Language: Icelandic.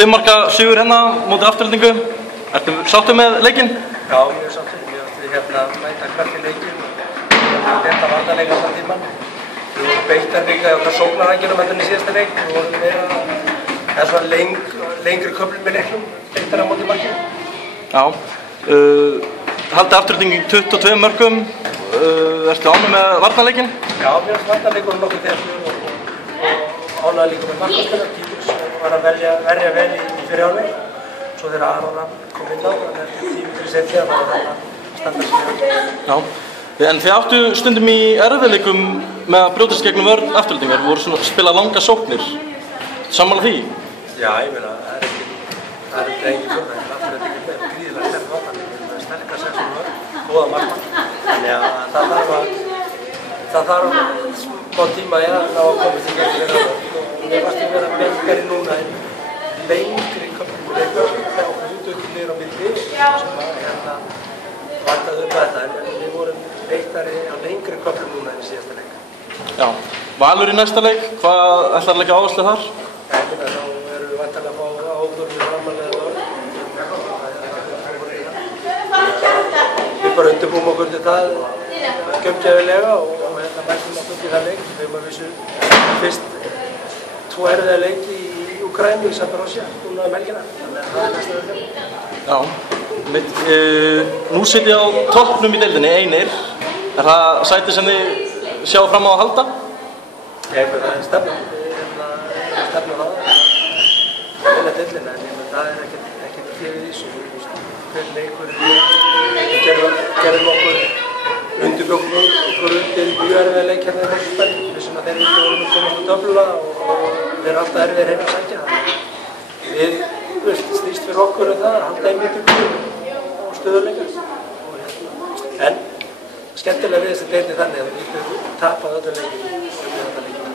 5 marka sigur hérna móti Aftureldingu. Ertu sáttur með leikinn? Já, ég er sáttur. Mér finnst við mæta hvert í leikinn og þetta varnarleik allan tímann. Við vorum beittar líka okkar sóknaraðgerðum en í síðasta leik. Við vorum meira svona lengri köflum með leiknum, beittar á móti markinu. Já. Haldið Aftureldingu 22 mörkum. Ertu ánægður með varnarleikinn? Já, mér finnst varnarleikurinn nokkuð þéttur og ánægður líka með markastöðar. Tímur var að verja vel í fyrri hálfleik. Svo þegar Aron kom inn á, þannig að tímur fyrir setja var það að standa sér. Já, en þið áttu stundum í erfiðleikum með að brjótast gegnum vörn Aftureldingar, voru svona að spila langa sóknir. Sammála því? Já, ég meina, það er engin fjóðan. Aftureldingar með gríðilega sterk varnarleik, með sterkar 6 vörn, góða markmann. Þannig að það þarf smá tíma að ná að komast í gegnum þeirra vörn. Og mér fannst við vera benkari núna en lengri köfnumleikar þegar okkur út niður á milli sem vantaði þetta en við vorum beittari á lengri köfnum núna en í síðasta leik. Já. Valur í næsta leik, hvað ætlar að leggja áherslu þar? Þá erum við vantanlega að fá áður við framalega vörn. Við bara undirbúum okkur til það gaumgæfilega og mætum okkur til það leik. Við höfum að vissu fyrst 2 erfiða leiki í Úkraínu í Zaporizhzhia, núna helgina. Þannig að það er næsta verkefni. Nú sitjið á toppnum í deildinni, einir. Er það sæti sem þið sjá fram á að halda? Það er stefnan. Við stefnum á það. Vinna deildina, en það er ekkert gefið í þessu. Hver leikur við gerðum okkur undirbjókum okkur undir mjög erfiða leik hérna í Mosfellsbæ. Við vissum að þeir vildi vorum að komast á töfluna og þeir eru alltaf erfiðir heim að sækja það. Við snýst fyrir okkur það að halda í mitt og stöðuleika. En skemmtilega við þessi deildi þannig að við getum tapað öllu leikinn.